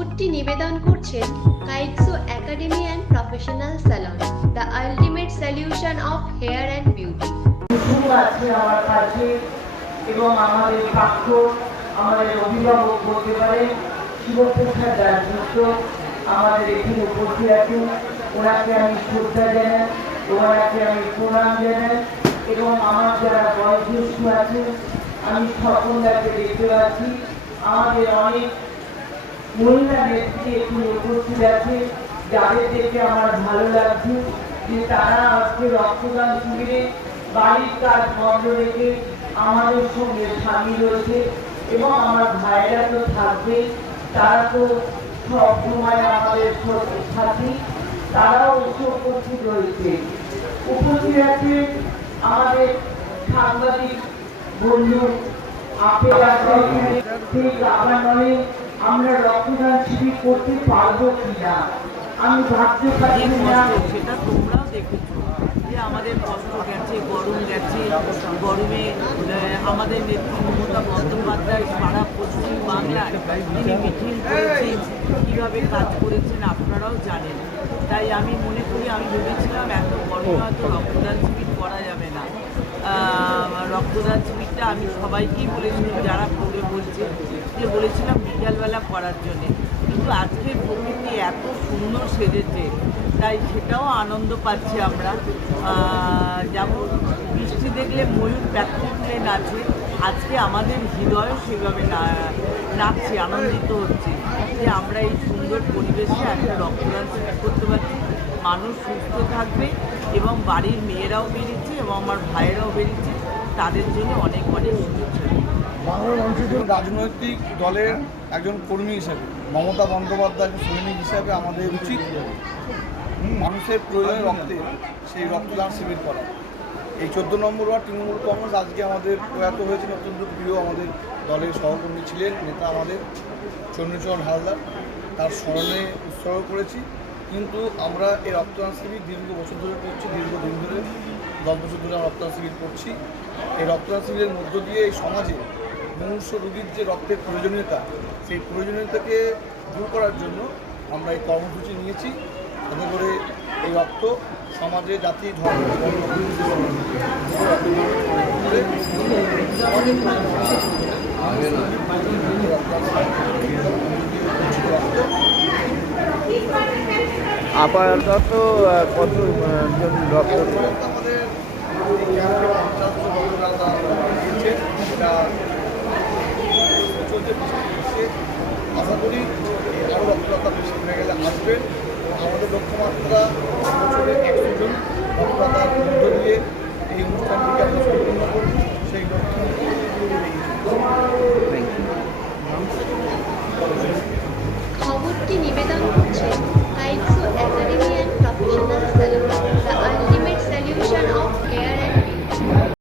খবরটি নিবেদন করছেন কাইটসো academy and professional salon, the ultimate solution of hair and beauty. আছে আমার কাছে এবং আমাদের আমাদের অভিভাবক বলতে পারে, শিবপ্রসাদ দাসগুপ্ত আমাদের এখানে উপস্থিত আছেন। ওনাকে আমি শ্রদ্ধা জানাই, ওনাকে আমি প্রণাম জানাই এবং আমার যারা বয়োজ্যেষ্ঠ আছেন, আমি সকলকে দেখতে পাচ্ছি। আমাদের অনেক মহিলা নেত্রী এখানে উপস্থিত আছে যাদের দেখে আমার ভালো লাগছে যে তারা আজকে রক্তদান শিবিরে বাড়ির কাজ বন্ধ রেখে আমাদের সঙ্গে সামিল হয়েছে এবং আমার ভাইরা তো থাকবে তারা তো সব সময় আমাদের সাথী তারাও এসে উপস্থিত রয়েছে উপস্থিত আছে আমাদের সাংবাদিক বন্ধু আপেল আছে। সেই আবার নয় আমরা রক্তদান শিবির করতে পারব কিনা? আমি ভাবতে যে পারছি না। সেটা তোমরাও দেখেছ। যে আমাদের কষ্ট গেছে গরম গেছে গরমে আমাদের নেত্রী মমতা বন্দ্যোপাধ্যায় সারা পশ্চিম বাংলায় তিনি মিটিং করেছেন কীভাবে কাজ করেছেন আপনারাও জানেন। তাই আমি মনে করি আমি ভেবেছিলাম এত গরমে হয়তো রক্তদান শিবির করা যাবে না। রক্তদান শিবিরটা আমি সবাইকেই বলেছিলাম যারা করে বলছে যে বলেছিলাম বিকালবেলা করার জন্যে। কিন্তু আজকের প্রকৃতি এত সুন্দর সেজেছে, তাই সেটাও আনন্দ পাচ্ছি আমরা। যেমন বৃষ্টি দেখলে ময়ূর ব্যক্তি তুলে নাচে আজকে আমাদের হৃদয়ও সেভাবে নাচছে, আনন্দিত হচ্ছে। যে আমরা এই সুন্দর পরিবেশে একটা রক্তদান করতে পারছি। মানুষ সুস্থ থাকবে এবং বাড়ির মেয়েরাও বেরিয়েছে এবং আমার ভাইয়েরাও বেরিয়েছে। তাদের জন্য অনেক অনেক শুভেচ্ছা। রাজনৈতিক দলের একজন কর্মী হিসাবে, মমতা বন্দ্যোপাধ্যায় সৈনিক হিসাবে আমাদের উচিত মানুষের প্রয়োজনে রক্তে সেই রক্তদান শিবির করা। এই চোদ্দ নম্বর ওয়ার্ড তৃণমূল কংগ্রেস আজকে আমাদের প্রয়াত হয়েছেন অত্যন্ত প্রিয় আমাদের দলের সহকর্মী ছিলেন, নেতা আমাদের চন্দ্রচরণ হালদার। তার স্মরণে উৎসর্গ করেছি। কিন্তু আমরা এই রক্তদান শিবির দীর্ঘ বছর ধরে করছি, দীর্ঘদিন ধরে, দশ বছর ধরে রক্তদান শিবির করছি। এই রক্তদান শিবিরের মধ্য দিয়ে এই সমাজে মুমূর্ষ রোগীর যে রক্তের প্রয়োজনীয়তা, সেই প্রয়োজনীয়তাকে দূর করার জন্য আমরা এই কর্মসূচি নিয়েছি। যাতে করে এই রক্ত সমাজে, জাতি, ধর্ম, আপাতত কত রক্ত আমাদের লক্ষ্যমাত্রা